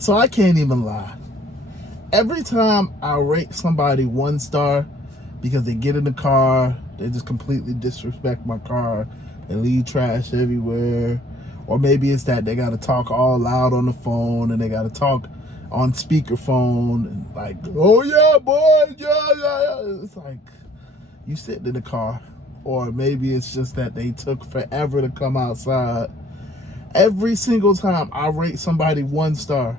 So I can't even lie. Every time I rate somebody 1 star because they get in the car, they just completely disrespect my car, they leave trash everywhere, or maybe it's that they got to talk all loud on the phone and they got to talk on speakerphone and like, oh yeah, boy, yeah. It's like, you sitting in the car. Or maybe it's just that they took forever to come outside. Every single time I rate somebody 1 star,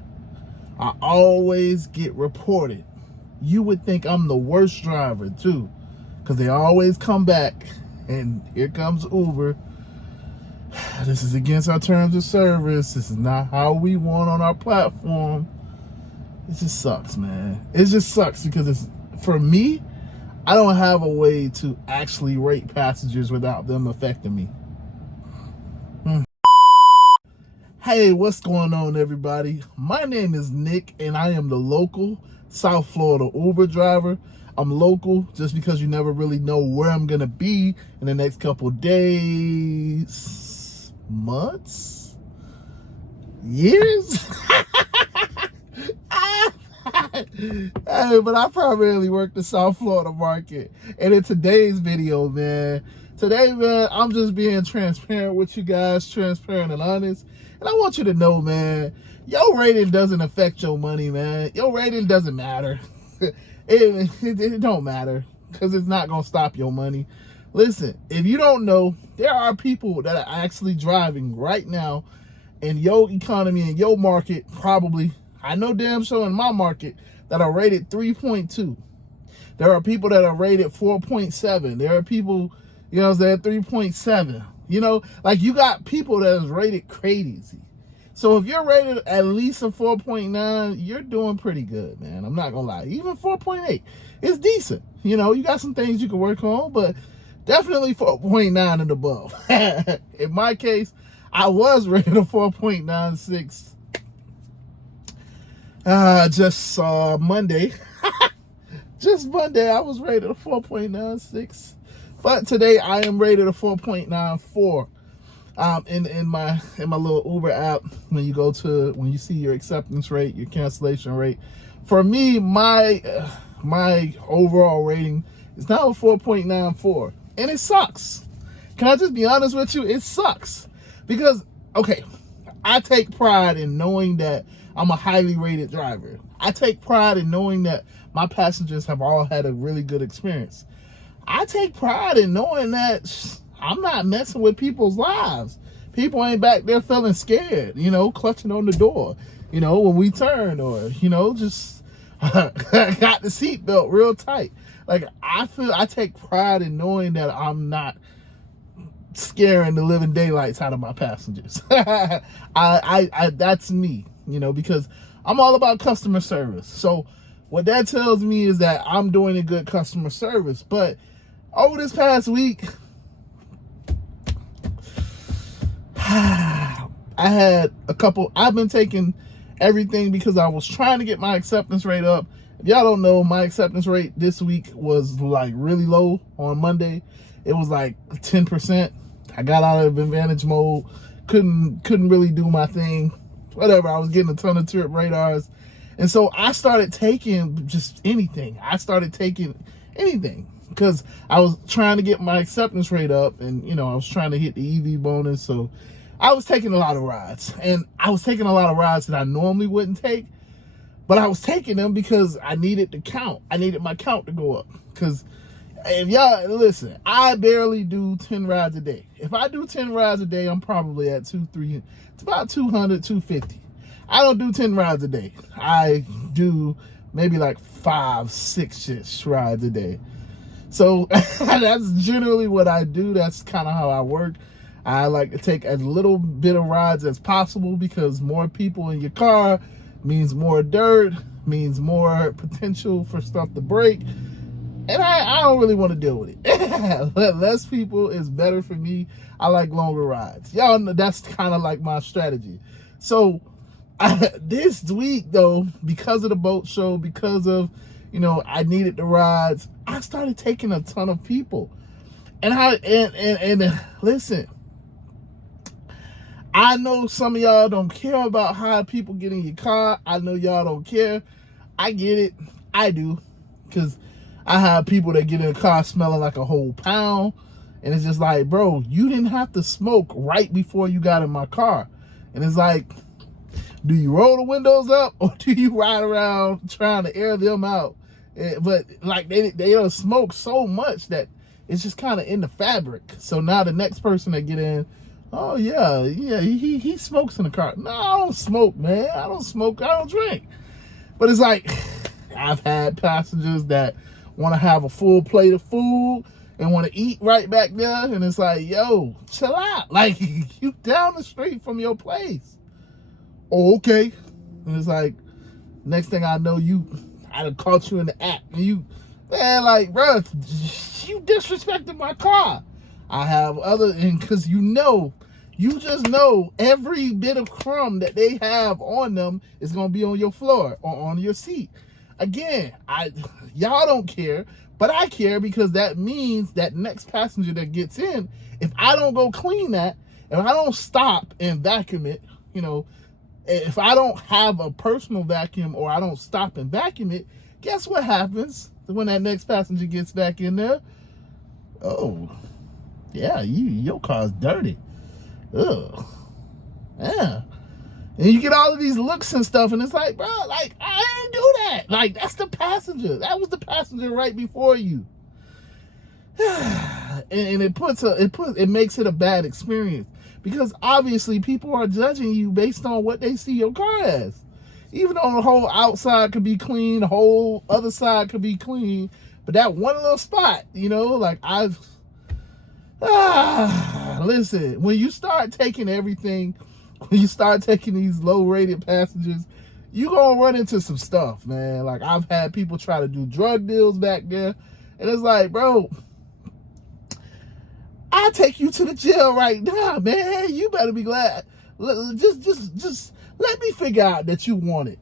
I always get reported. You would think I'm the worst driver too, because they always come back and here comes Uber. This is against our terms of service. This is not how we want on our platform. It just sucks, man. It just sucks because it's, for me, I don't have a way to actually rate passengers without them affecting me. Hey, what's going on, everybody? My name is Nick, and I am the local South Florida Uber driver. I'm local just because you never really know where I'm going to be in the next couple days, months, years. Hey, but I primarily work the South Florida market. And in today's video, man, I'm just being transparent with you guys, transparent and honest. And I want you to know, man, your rating doesn't affect your money, man. Your rating doesn't matter. It don't matter because it's not going to stop your money. Listen, if you don't know, there are people that are actually driving right now in your economy, in your market, probably, I know damn sure in my market, that are rated 3.2. There are people that are rated 4.7. There are people, you know what I'm saying, 3.7. You know, like you got people that is rated crazy. So if you're rated at least a 4.9, you're doing pretty good, man. I'm not gonna lie. Even 4.8, it's decent. You know, you got some things you can work on, but definitely 4.9 and above. In my case, I was rated a 4.96. Just Monday. Just Monday, I was rated a 4.96. But today I am rated a 4.94. In my little Uber app, when you see your acceptance rate, your cancellation rate, for me, my overall rating is now a 4.94, and it sucks. Can I just be honest with you? It sucks because, okay, I take pride in knowing that I'm a highly rated driver. I take pride in knowing that my passengers have all had a really good experience. I take pride in knowing that I'm not messing with people's lives. People ain't back there feeling scared, you know, clutching on the door, you know, when we turn, or, you know, just got the seatbelt real tight. Like, I take pride in knowing that I'm not scaring the living daylights out of my passengers. That's me, you know, because I'm all about customer service. So what that tells me is that I'm doing a good customer service. But over this past week, I've been taking everything because I was trying to get my acceptance rate up. If y'all don't know, my acceptance rate this week was like really low on Monday. It was like 10%. I got out of advantage mode. Couldn't really do my thing. Whatever, I was getting a ton of trip radars. And so I started taking just anything. I started taking anything because I was trying to get my acceptance rate up, and, you know, I was trying to hit the EV bonus. So I was taking a lot of rides, and I was taking a lot of rides that I normally wouldn't take, but I was taking them because I needed to count. I needed my count to go up, because if y'all listen, I barely do 10 rides a day. If I do 10 rides a day, I'm probably at 200, it's about 200, 250. I don't do 10 rides a day. I do maybe like 5, 6 rides a day. So that's generally what I do. That's kind of how I work. I like to take as little bit of rides as possible, because more people in your car means more dirt, means more potential for stuff to break. And I don't really want to deal with it. Less people is better for me. I like longer rides. Y'all know that's kind of like my strategy. So this week, though, because of the boat show, because of, you know, I needed the rides, I started taking a ton of people. And listen, I know some of y'all don't care about how people get in your car. I know y'all don't care. I get it. I do. Because I have people that get in a car smelling like a whole pound. And it's just like, bro, you didn't have to smoke right before you got in my car. And it's like, do you roll the windows up or do you ride around trying to air them out? But like they don't smoke so much that it's just kind of in the fabric. So now the next person that get in, oh yeah, he smokes in the car. No, I don't smoke, man. I don't smoke. I don't drink. But it's like, I've had passengers that want to have a full plate of food and want to eat right back there. And it's like, yo, chill out. Like, you down the street from your place. Oh, okay. And it's like, next thing I know, I done caught you in the act. And man, like, bro, you disrespected my car. I have because you just know every bit of crumb that they have on them is going to be on your floor or on your seat. Again, y'all don't care, but I care because that means that next passenger that gets in, if I don't go clean that, if I don't stop and vacuum it, if I don't have a personal vacuum or I don't stop and vacuum it, guess what happens when that next passenger gets back in there? Oh, yeah, your car's dirty. Ugh. Yeah. And you get all of these looks and stuff, and it's like, bro, like, I didn't do that. Like, that's the passenger. That was the passenger right before you. and it makes it a bad experience. Because obviously people are judging you based on what they see your car as. Even though the whole outside could be clean, the whole other side could be clean, but that one little spot, like listen, when you start taking everything, when you start taking these low-rated passengers, you gonna run into some stuff, man. Like, I've had people try to do drug deals back there, and it's like, bro, I'll take you to the jail right now, man. You better be glad. Just let me figure out that you want it.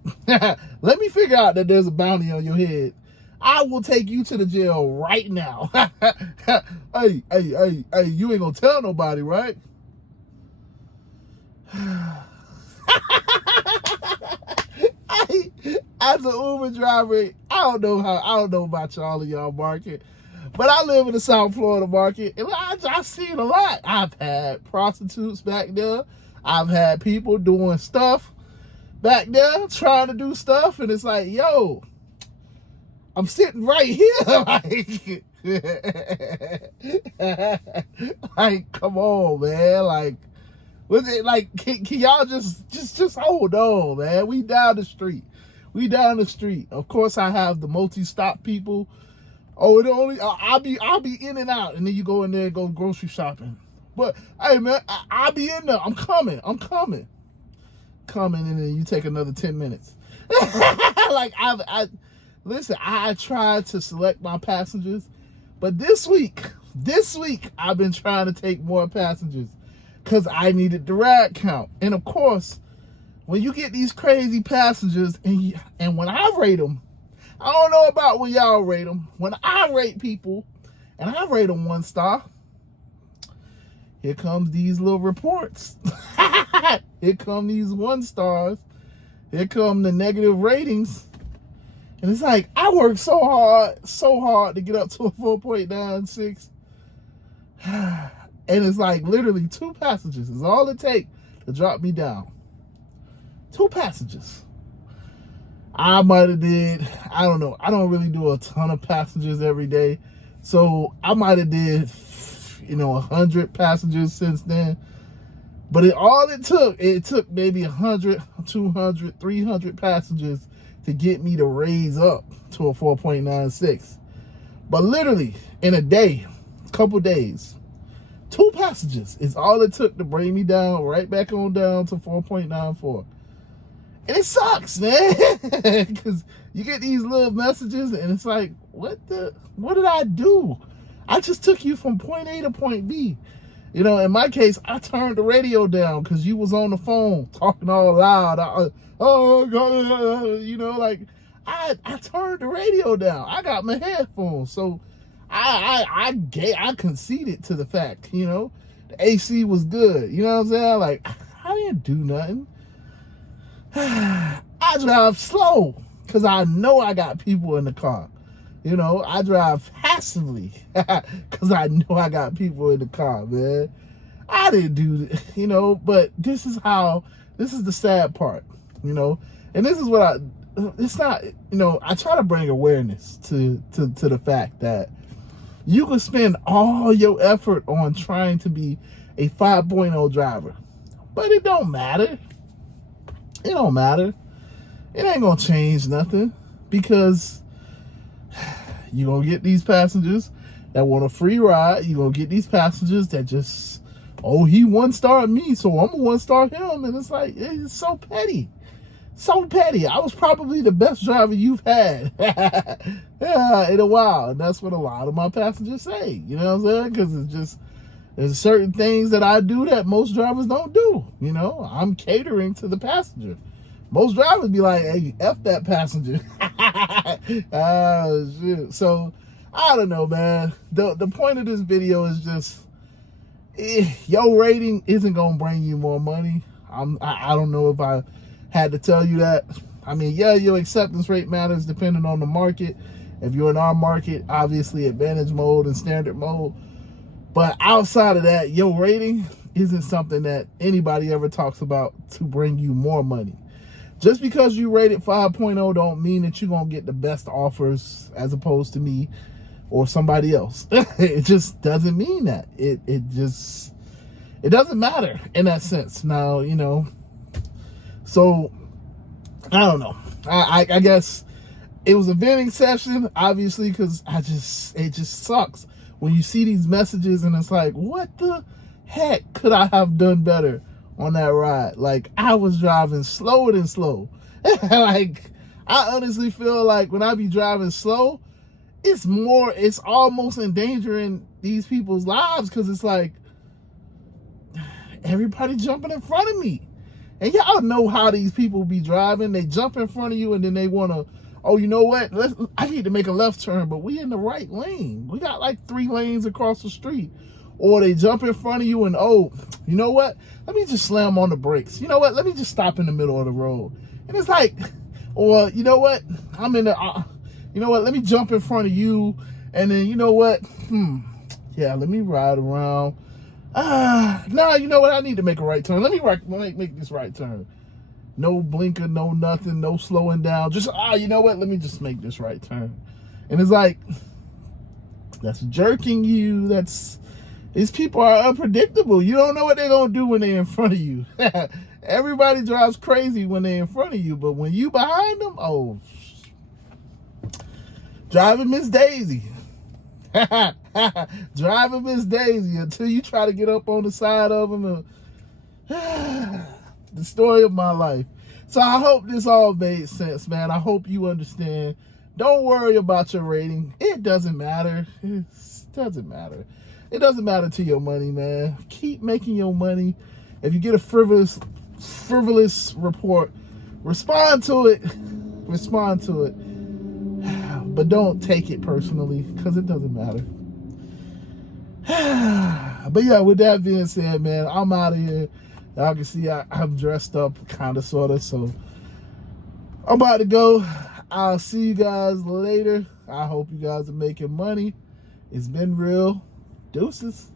Let me figure out that there's a bounty on your head. I will take you to the jail right now. Hey, you ain't gonna tell nobody, right? As an Uber driver, I don't know about all of y'all market, but I live in the South Florida market, and I've seen a lot. I've had prostitutes back there. I've had people doing stuff back there, trying to do stuff, and it's like, yo, I'm sitting right here. Like, come on, man. Like, was it like, can y'all just hold on, man? We down the street. Of course, I have the multi-stop people. Oh, I'll be in and out, and then you go in there and go grocery shopping. But hey, man, I'll be in there. I'm coming, and then you take another 10 minutes. Like, listen, I tried to select my passengers, but this week I've been trying to take more passengers because I needed the ride count. And of course, when you get these crazy passengers, and when I rate them, I don't know about when y'all rate them. When I rate people, and I rate them 1 star, here comes these little reports. Here come these 1 stars. Here come the negative ratings. And it's like, I worked so hard to get up to a 4.96. And it's like literally 2 passengers is all it takes to drop me down. 2 passengers. I might have did, I don't know. I don't really do a ton of passengers every day. So I might have did, 100 passengers since then. But it took maybe 100, 200, 300 passengers to get me to raise up to a 4.96. But literally, in a day, couple days, 2 passengers is all it took to bring me down, right back on down to 4.94. And it sucks, man, because you get these little messages, and it's like, what did I do? I just took you from point A to point B. In my case, I turned the radio down because you was on the phone talking all loud. Oh God, like I turned the radio down. I got my headphones, so I conceded to the fact. The AC was good. You know what I'm saying? Like, I didn't do nothing. I drive slow because I know I got people in the car. You know, I drive passively because I know I got people in the car, man. I didn't do, you know, but this is the sad part, you know, and this is what it's not, you know, I try to bring awareness to the fact that you can spend all your effort on trying to be a 5.0 driver, but it don't matter. It don't matter. It ain't gonna change nothing because you're gonna get these passengers that want a free ride. You're gonna get these passengers that just, oh, he one-starred me, so I'm gonna one-star him. And it's like, it's so petty. So petty. I was probably the best driver you've had in a while. And that's what a lot of my passengers say. You know what I'm saying? Because it's just, there's certain things that I do that most drivers don't do. You know, I'm catering to the passenger. Most drivers be like, hey, F that passenger. Oh, shit. So, I don't know, man. The point of this video is just, your rating isn't going to bring you more money. I don't know if I had to tell you that. I mean, yeah, your acceptance rate matters depending on the market. If you're in our market, obviously advantage mode and standard mode. But outside of that, your rating isn't something that anybody ever talks about to bring you more money. Just because you rated 5.0 don't mean that you're going to get the best offers as opposed to me or somebody else. It just doesn't mean that. It doesn't matter in that sense. Now, you know, so I don't know. I guess it was a venting session, obviously, because it just sucks when you see these messages and it's like, what the heck could I have done better on that ride? Like, I was driving slower than slow. Like, I honestly feel like when I be driving slow, it's almost endangering these people's lives because it's like everybody jumping in front of me. And y'all know how these people be driving. They jump in front of you and then they want to, oh, you know what? I need to make a left turn, but we in the right lane. We got like 3 lanes across the street. Or they jump in front of you and, oh, you know what? Let me just slam on the brakes. You know what? Let me just stop in the middle of the road. And it's like, or you know what? I'm in the, you know what? Let me jump in front of you. And then, you know what? Yeah, let me ride around. No, you know what? I need to make a right turn. Let me make this right turn. No blinker, no nothing, no slowing down. Just, you know what? Let me just make this right turn. And it's like, that's jerking you. These people are unpredictable. You don't know what they're going to do when they're in front of you. Everybody drives crazy when they're in front of you, but when you behind them, oh, driving Miss Daisy. Driving Miss Daisy until you try to get up on the side of them. The story of my life. So I hope this all made sense, man. I hope you understand. Don't worry about your rating. It doesn't matter. It doesn't matter. It doesn't matter to your money, man. Keep making your money. If you get a frivolous report, respond to it. Respond to it. But don't take it personally, because it doesn't matter. But yeah, with that being said, man, I'm out of here. Y'all can see I'm dressed up, kind of, sort of. So I'm about to go. I'll see you guys later. I hope you guys are making money. It's been real. Deuces.